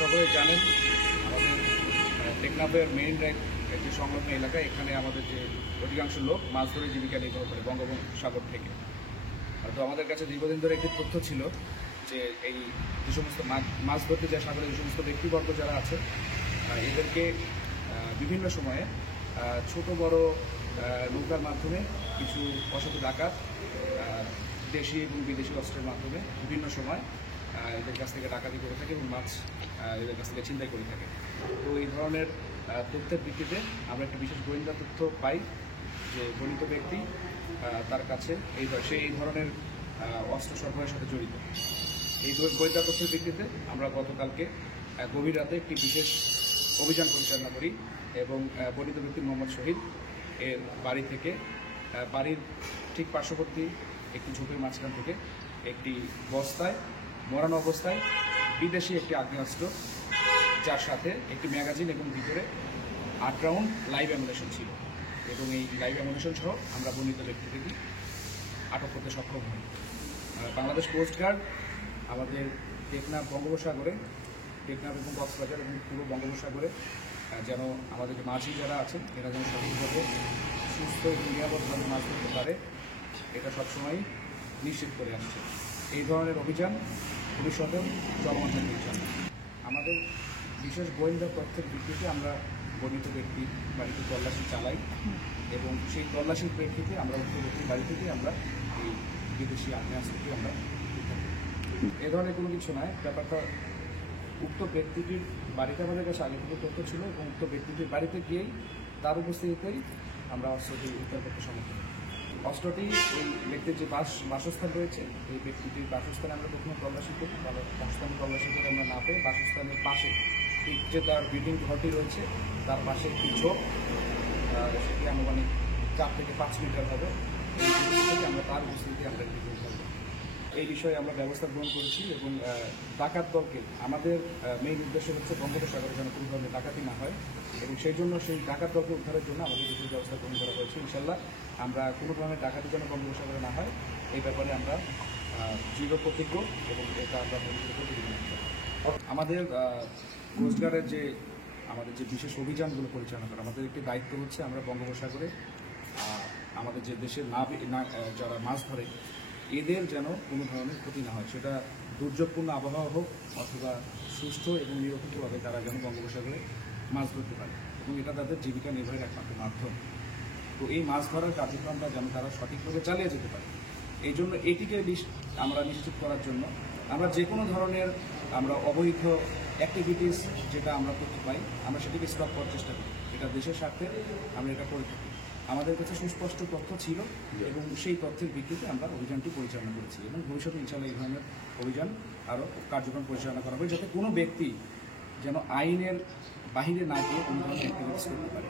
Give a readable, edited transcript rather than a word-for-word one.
সকলে জানেন আমাদের টেকনাফের মেইন যে সংলগ্ন এলাকা, এখানে আমাদের যে অধিকাংশ লোক মাছ ধরে জীবিকা নির্বাহ করে বঙ্গোপসাগর থেকে। তো আমাদের কাছে দীর্ঘদিন ধরে একটি তথ্য ছিল যে এই যে সমস্ত মাছ ধরতে যায় সাগরে যে সমস্ত ব্যক্তিবর্গ যারা আছে এদেরকে বিভিন্ন সময়ে ছোট বড় নৌকার মাধ্যমে কিছু অসাধু ডাকাত দেশি এবং বিদেশি অস্ত্রের মাধ্যমে বিভিন্ন সময় এদের কাছ থেকে ডাকাতি করে থাকে এবং মাছ এদের কাছ থেকে ছিনতাই করে থাকে। তো এই ধরনের তথ্যের ভিত্তিতে আমরা একটা বিশেষ গোয়েন্দা তথ্য পাই যে গণিত ব্যক্তি তার কাছে সে এই ধরনের অস্ত্র সরবরাহের সাথে জড়িত। এই গোয়েন্দা তথ্যের ভিত্তিতে আমরা গতকালকে গভীর রাতে একটি বিশেষ অভিযান পরিচালনা করি এবং গণিত ব্যক্তি মোহাম্মদ শহীদ এর বাড়ি থেকে বাড়ির ঠিক পার্শ্ববর্তী একটি ঝোপের মাঝখান থেকে একটি বস্তায় মরানো অবস্থায় বিদেশি একটি আগ্নেয়াস্ত্র, যার সাথে একটি ম্যাগাজিন এবং ভিতরে 8 রাউন্ড লাইভ অ্যামুনেশন ছিল এবং এই লাইভ অ্যামুনেশন সহ আমরা বর্ণিত ব্যক্তিটিকে আটক করতে সক্ষম হই। বাংলাদেশ কোস্টগার্ড আমাদের টেকনাফ বঙ্গোপসাগরে, টেকনাফ এবং কক্সবাজার এবং পুরো বঙ্গোপসাগরে যেন আমাদের যে মাঝি যারা আছেন এরা যেন সঠিকভাবে সুস্থ এবং নিরাপদভাবে মাছ ধরতে পারে, এটা সবসময়ই নিশ্চিত করে আসছে। এই ধরনের অভিযান ভবিষ্যতেও চলমান থাকবে ইনশাআল্লাহ। আমাদের বিশেষ গোয়েন্দা তথ্যের ভিত্তিতে আমরা গণিত ব্যক্তির বাড়িতে তল্লাশি চালাই এবং সেই তল্লাশির প্রেক্ষিতে আমরা উত্তরবর্তী বাড়ি থেকে আমরা এই বিদেশি আগ্নেয়াস্ত্রটি আমরা এ ধরনের কোনো কিছু নয়। ব্যাপারটা উক্ত ব্যক্তিটির বাড়িতে আমাদের কাছে আগে থেকে তথ্য ছিল এবং উক্ত ব্যক্তিটির বাড়িতে গিয়েই তার উপস্থিতিতেই আমরা অস্ত্রটি উদ্ধার করতে সমর্থ হই। অস্ত্রটি এই ব্যক্তির যে বাসস্থান রয়েছে এই ব্যক্তিটির বাসস্থানে আমরা প্রথমে তল্লাশি করি, বাসস্থানে তল্লাশি করে আমরা না পেয়ে বাসস্থানের পাশে ঠিক যে তার বিল্ডিং ঘরটি রয়েছে তার পাশে একটি ঝোপ, সেটি আনুমানিক 4 থেকে 5 মিটার হবে, এই থেকে আমরা তার উপস্থিতি আমরা একটি উদ্ধার করি। এই বিষয়ে আমরা ব্যবস্থা গ্রহণ করেছি এবং ডাকাত দলকে আমাদের মেইন উদ্দেশ্য হচ্ছে বঙ্গোপসাগরে যেন কোনো ধরনের ডাকাতি না হয় এবং সেই জন্য সেই ডাকাত দলকে উদ্ধারের জন্য আমাদের বিশেষ ব্যবস্থা গ্রহণ করা হয়েছে। ইনশাল্লাহ আমরা কোনো ধরনের ডাকাতি যেন বঙ্গোপসাগরে না হয় এই ব্যাপারে আমরা দৃঢ় প্রতিজ্ঞ এবং এটা আমরা আমাদের কোস্টগার্ডের আমাদের যে বিশেষ অভিযানগুলো পরিচালনা করা আমাদের একটি দায়িত্ব হচ্ছে আমরা বঙ্গোপসাগরে আমাদের যে দেশের যারা মাছ ধরে এদের যেন কোনো ধরনের ক্ষতি না হয়, সেটা দুর্যোগপূর্ণ আবহাওয়া হোক অথবা সুস্থ এবং নিরপেক্ষভাবে তারা যেন বঙ্গোপসাগরে মাছ ধরতে পারে এবং এটা তাদের জীবিকা নির্বাহের একমাত্র মাধ্যম। তো এই মাছ ধরার কার্যক্রমটা যেন তারা সঠিকভাবে চালিয়ে যেতে পারে, এই জন্য এটিকে আমরা নিশ্চিত করার জন্য আমরা যে কোনো ধরনের আমরা অবৈধ অ্যাক্টিভিটিস যেটা আমরা করতে পাই আমরা সেটিকে স্টপ করার চেষ্টা করি। এটা দেশের স্বার্থে আমরা এটা করে থাকি। আমাদের কাছে সুস্পষ্ট তথ্য ছিল এবং সেই তথ্যের ভিত্তিতে আমরা অভিযানটি পরিচালনা করেছি এবং ভবিষ্যতে ইনশাআল্লাহ এই ধরনের অভিযান আরও কার্যক্রম পরিচালনা করা হবে যাতে কোনো ব্যক্তি যেন আইনের বাহিরে না গিয়ে কোনো ধরনের অ্যাক্টিভিটিস করতে পারে।